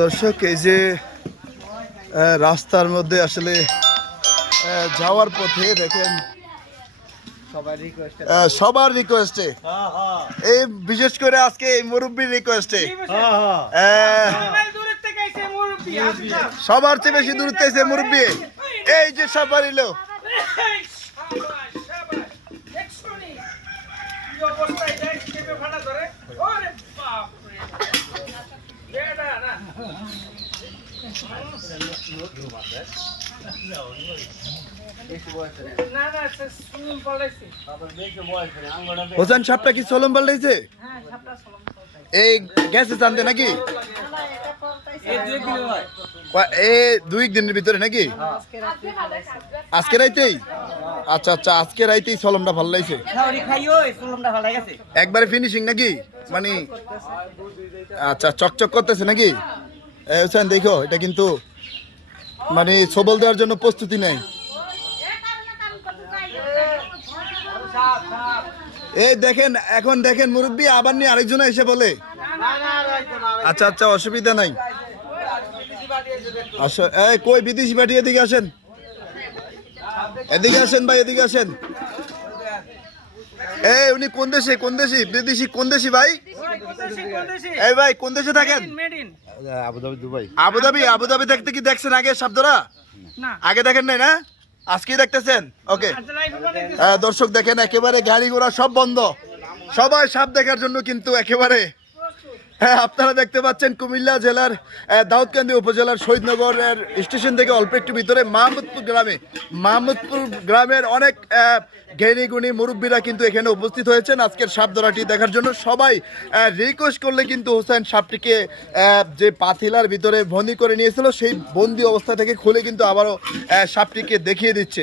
দর্শক এই যে রাস্তার মধ্যে আসলে যাওয়ার পথে দেখেন সবার রিকোয়েস্টে এই বিশেষ করে আজকে এই মুরব্বীর রিকোয়েস্টে সবার চেয়ে বেশি দূরত্বে এসে মুরব্বী এই যে সবার এলো হোসেন সাপটা কি সোলম পাল্টাইছে এই গেছে জানতে নাকি এই 2 দিনের ভিতরে নাকি আজকে রাইতেই আচ্ছা আচ্ছা আজকে রাইতেই সোলমটা ভাল লাগছে একবারে ফিনিশিং নাকি মানে আচ্ছা চকচক করতেছে নাকি হোসেন দেখো এটা কিন্তু মানে সবল দেওয়ার জন্য প্রস্তুতি নেই এই দেখেন এখন দেখেন মুরব্বী আবার নিয়ে আরেকজন এসে বলে আচ্ছা আচ্ছা অসুবিধা নাই এই কই বিদেশি পার্টি এদিকে আসেন ভাই এদিকে আসেন এই উনি কোন দেশি বিদেশি কোন দেশি ভাই এই ভাই কোন দেশে থাকেন আবুধাবি দেখতে কি দেখছেন আগে শব্দরা আগে দেখেন নাই না আজকেই দেখতেছেন ওকে দর্শক দেখেন একেবারে গাড়ি ঘোড়া সব বন্ধ সবাই সাপ দেখার জন্য কিন্তু একেবারে হ্যাঁ আপনারা দেখতে পাচ্ছেন কুমিল্লা জেলার দাউদকান্দি উপজেলার শহীদনগরের স্টেশন থেকে অল্প একটু ভিতরে মাহমুদপুর গ্রামের অনেক জ্ঞানী গুণী মুরব্বীরা কিন্তু এখানে উপস্থিত হয়েছেন আজকের সাপ ধরাটি দেখার জন্য সবাই রিকোয়েস্ট করলে কিন্তু হোসেন সাপটিকে যে পাথিলার ভিতরে বন্দি করে নিয়েছিল সেই বন্দি অবস্থা থেকে খুলে কিন্তু আবারও সাপটিকে দেখিয়ে দিচ্ছে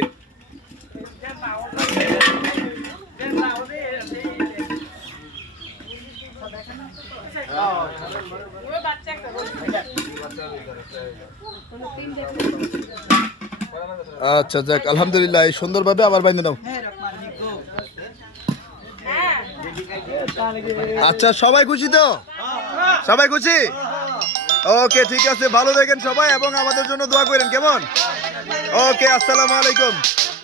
আচ্ছা যাক আলহামদুলিল্লাহ সুন্দরভাবে আবার বাইন্ধে নাও আচ্ছা সবাই খুশি তো সবাই খুশি ওকে ঠিক আছে ভালো থাকেন সবাই এবং আমাদের জন্য দোয়া করেন কেমন ওকে আসসালামু আলাইকুম